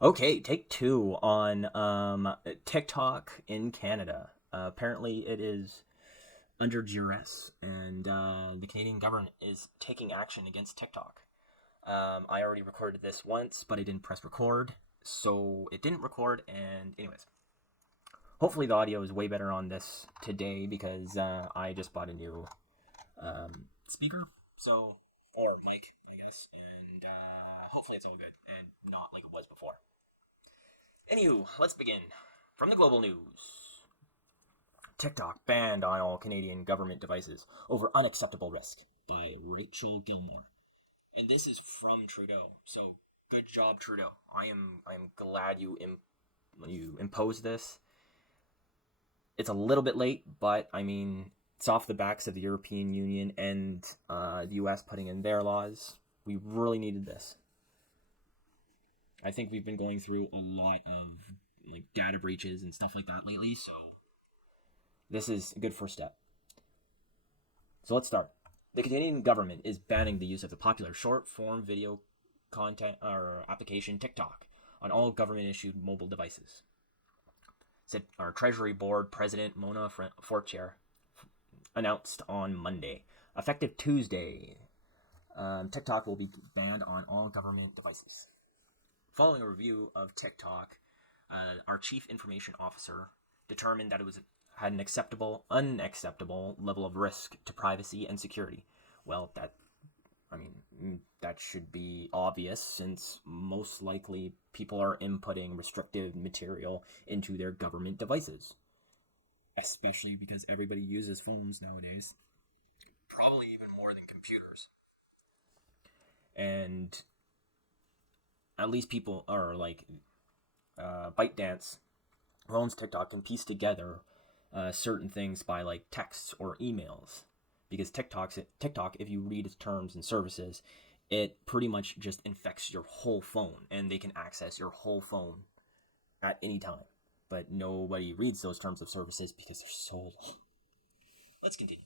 Okay, take two on TikTok in Canada. Apparently, it is under duress, and the Canadian government is taking action against TikTok. I already recorded this once, but I didn't press record, so it didn't record. And anyways, hopefully the audio is way better on this today because I just bought a new speaker, so or mic, I guess, and hopefully it's all good and not like it was before. Anywho, let's begin. From the global news, TikTok banned on all Canadian government devices over unacceptable risk by Rachel Gilmore. And this is from Trudeau. So good job, Trudeau. I am glad you imposed this. It's a little bit late, but I mean it's off the backs of the European Union and the U.S. putting in their laws. We really needed this. I think we've been going through a lot of like data breaches and stuff like that lately, so this is a good first step. So let's start. The Canadian government is banning the use of the popular short form video content or application TikTok on all government issued mobile devices, said our Treasury Board President Mona Fortier announced on Monday. Effective Tuesday, TikTok will be banned on all government devices. Following a review of TikTok, our chief information officer determined that it had an unacceptable level of risk to privacy and security. Well, that should be obvious since most likely people are inputting restrictive material into their government devices, especially because everybody uses phones nowadays, probably even more than computers. And at least people are like ByteDance owns TikTok can piece together certain things by like texts or emails, because TikTok, if you read its terms and services, it pretty much just infects your whole phone, and they can access your whole phone at any time. But nobody reads those terms of services because they're so long. Let's continue.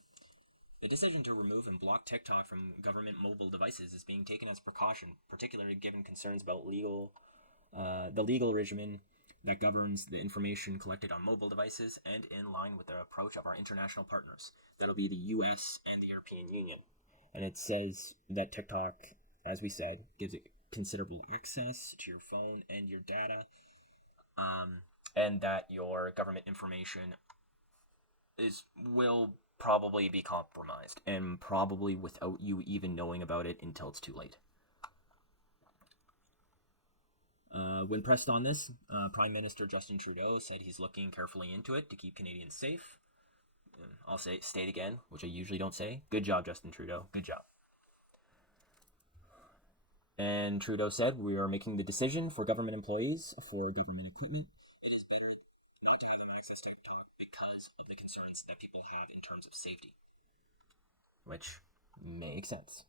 The decision to remove and block TikTok from government mobile devices is being taken as precaution, particularly given concerns about the legal regimen that governs the information collected on mobile devices and in line with the approach of our international partners. That'll be the US and the European Union. And it says that TikTok, as we said, gives it considerable access to your phone and your data, and that your government information will probably be compromised, and probably without you even knowing about it until it's too late. When pressed on this, Prime Minister Justin Trudeau said he's looking carefully into it to keep Canadians safe. I'll state again, which I usually don't say. Good job, Justin Trudeau. Good job. And Trudeau said, we are making the decision for government employees for government equipment. It is better not to have them access to TikTok because of the concerns that people have in terms of safety. Which makes sense.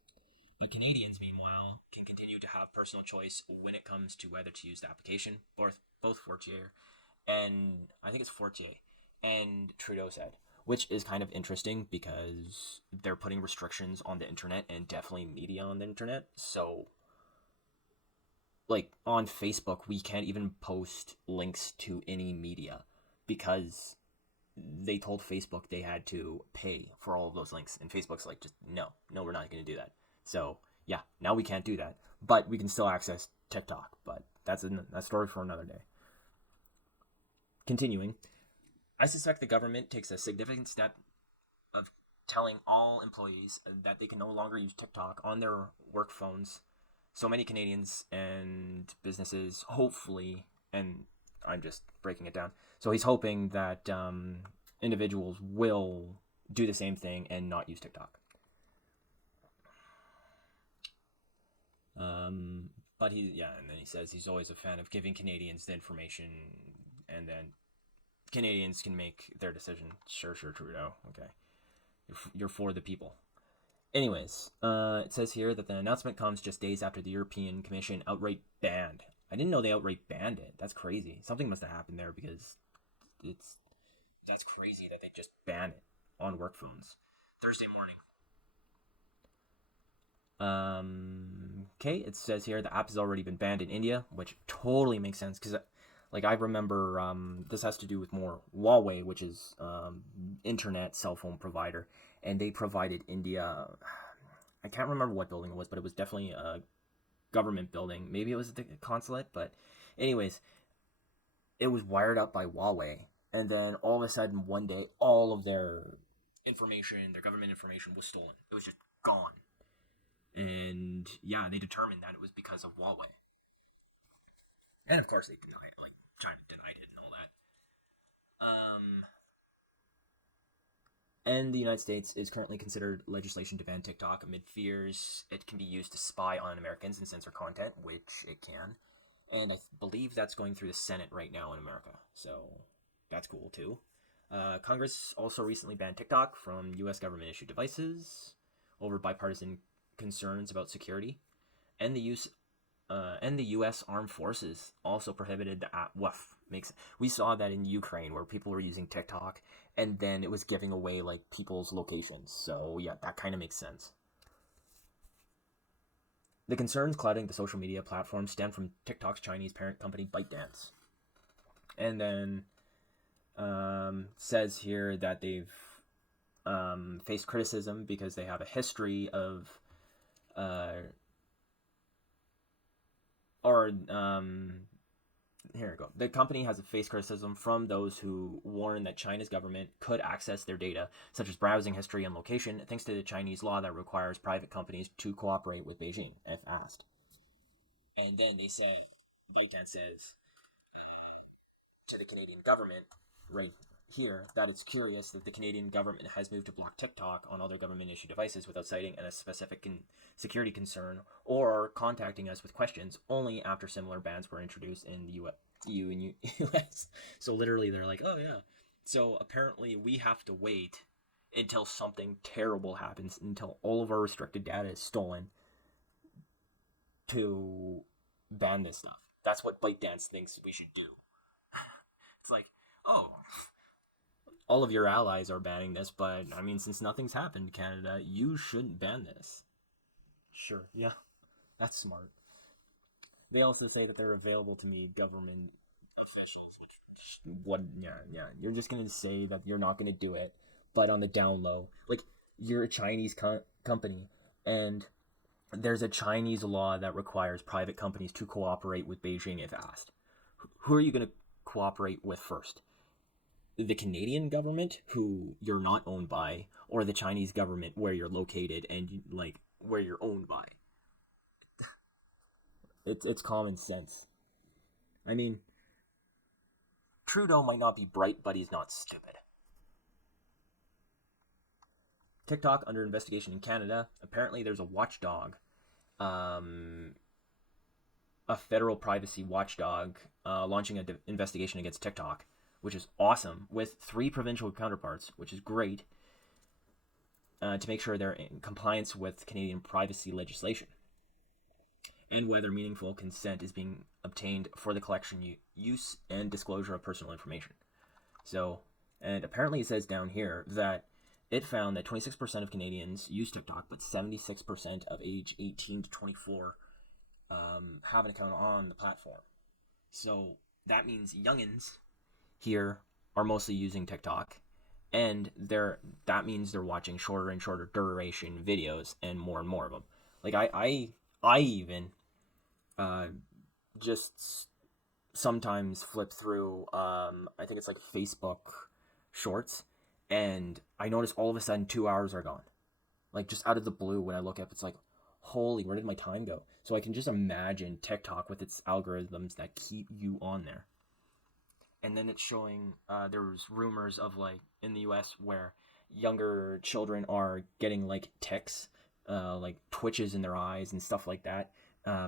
But Canadians, meanwhile, can continue to have personal choice when it comes to whether to use the application. Both Fortier and I think it's Fortier and Trudeau said, which is kind of interesting because they're putting restrictions on the internet and definitely media on the internet. So, like on Facebook, we can't even post links to any media because they told Facebook they had to pay for all of those links, and Facebook's like, just no, we're not going to do that. So yeah, now we can't do that, but we can still access TikTok. But that's a story for another day. Continuing, I suspect the government takes a significant step of telling all employees that they can no longer use TikTok on their work phones. So many Canadians and businesses, hopefully, and I'm just breaking it down. So he's hoping that individuals will do the same thing and not use TikTok. But and then he says he's always a fan of giving Canadians the information, and then Canadians can make their decision. Sure, Trudeau. Okay, you're for the people. Anyways, it says here that the announcement comes just days after the European Commission outright banned. I didn't know they outright banned it. That's crazy. Something must have happened there because that's crazy that they just ban it on work phones. Thursday morning. Okay, it says here the app has already been banned in India, which totally makes sense because, like, I remember this has to do with more Huawei, which is internet cell phone provider, and they provided India. I can't remember what building it was, but it was definitely a government building. Maybe it was the consulate, but anyways, it was wired up by Huawei, and then all of a sudden one day, all of their information, their government information, was stolen. It was just gone. And yeah, they determined that it was because of Huawei. And of course, they denied it. Like China denied it and all that. And the United States is currently considered legislation to ban TikTok amid fears it can be used to spy on Americans and censor content, which it can. And I believe that's going through the Senate right now in America. So that's cool too. Congress also recently banned TikTok from U.S. government issued devices over bipartisan concerns about security, and the U.S. Armed Forces also prohibited the app. Woof, makes we saw that in Ukraine where people were using TikTok, and then it was giving away like people's locations. So yeah, that kind of makes sense. The concerns clouding the social media platform stem from TikTok's Chinese parent company ByteDance, and then says here that they've faced criticism because they have a history of or here we go. The company has faced criticism from those who warn that China's government could access their data, such as browsing history and location, thanks to the Chinese law that requires private companies to cooperate with Beijing if asked. And then they say, ByteDance says to the Canadian government, right here, that it's curious that the Canadian government has moved to block TikTok on other government-issued devices without citing a specific security concern or contacting us with questions only after similar bans were introduced in the EU and US. So literally, they're like, oh yeah. So apparently, we have to wait until something terrible happens, until all of our restricted data is stolen to ban this stuff. That's what ByteDance thinks we should do. It's like, oh, all of your allies are banning this, but I mean, since nothing's happened, Canada, you shouldn't ban this. Sure, yeah, that's smart. They also say that they're available to me, government officials. What? Yeah, yeah. You're just gonna say that you're not gonna do it, but on the down low, like you're a Chinese company, and there's a Chinese law that requires private companies to cooperate with Beijing if asked. Who are you gonna cooperate with first? The Canadian government, who you're not owned by, or the Chinese government, where you're located and like where you're owned by. It's common sense. I mean, Trudeau might not be bright, but he's not stupid. TikTok under investigation in Canada. Apparently, there's a watchdog, a federal privacy watchdog, launching an investigation against TikTok, which is awesome, with 3 provincial counterparts, which is great, to make sure they're in compliance with Canadian privacy legislation, and whether meaningful consent is being obtained for the collection, use, and disclosure of personal information. So, and apparently it says down here that it found that 26% of Canadians use TikTok, but 76% of age 18 to 24 have an account on the platform. So that means youngins here are mostly using TikTok, and that means they're watching shorter and shorter duration videos and more of them. Like I even just sometimes flip through I think it's like Facebook Shorts, and I notice all of a sudden 2 hours are gone, like just out of the blue. When I look up, it's like, holy, where did my time go? So I can just imagine TikTok with its algorithms that keep you on there. And then it's showing there was rumors of like in the US where younger children are getting like tics, like twitches in their eyes and stuff like that,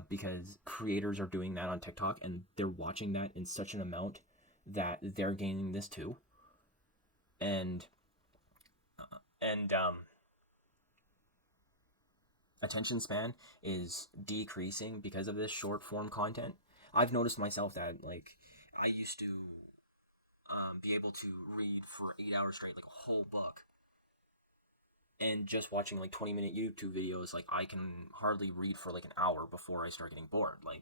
because creators are doing that on TikTok and they're watching that in such an amount that they're gaining this too. And attention span is decreasing because of this short form content. I've noticed myself that like I used to be able to read for 8 hours straight, like a whole book. and just watching like 20-minute YouTube videos, like I can hardly read for like an hour before I start getting bored. Like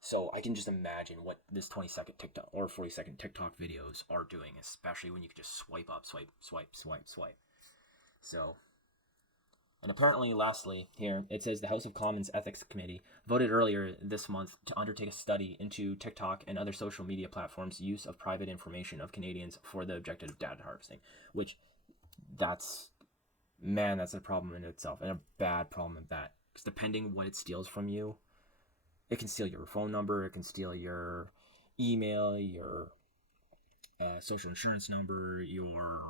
so I can just imagine what this 20-second TikTok or 40-second TikTok videos are doing, especially when you can just swipe up, swipe, swipe, swipe, swipe. So, and apparently, lastly, here it says the House of Commons Ethics Committee voted earlier this month to undertake a study into TikTok and other social media platforms' use of private information of Canadians for the objective of data harvesting, which that's that's a problem in itself, and a bad problem at that. Because depending what it steals from you, it can steal your phone number, it can steal your email, your social insurance number, your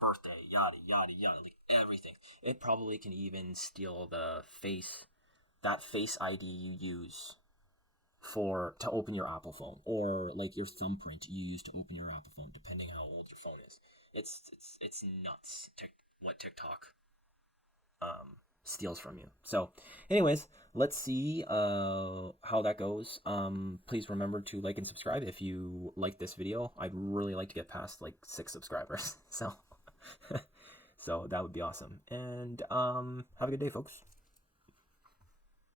birthday, yada yada yada, like everything. It probably can even steal that face ID you use to open your Apple phone, or like your thumbprint you use to open your Apple phone, depending how old your phone is. It's nuts what TikTok steals from you. So, anyways, let's see how that goes. Please remember to like and subscribe if you like this video. I'd really like to get past like 6 subscribers. So, so that would be awesome. And have a good day, folks.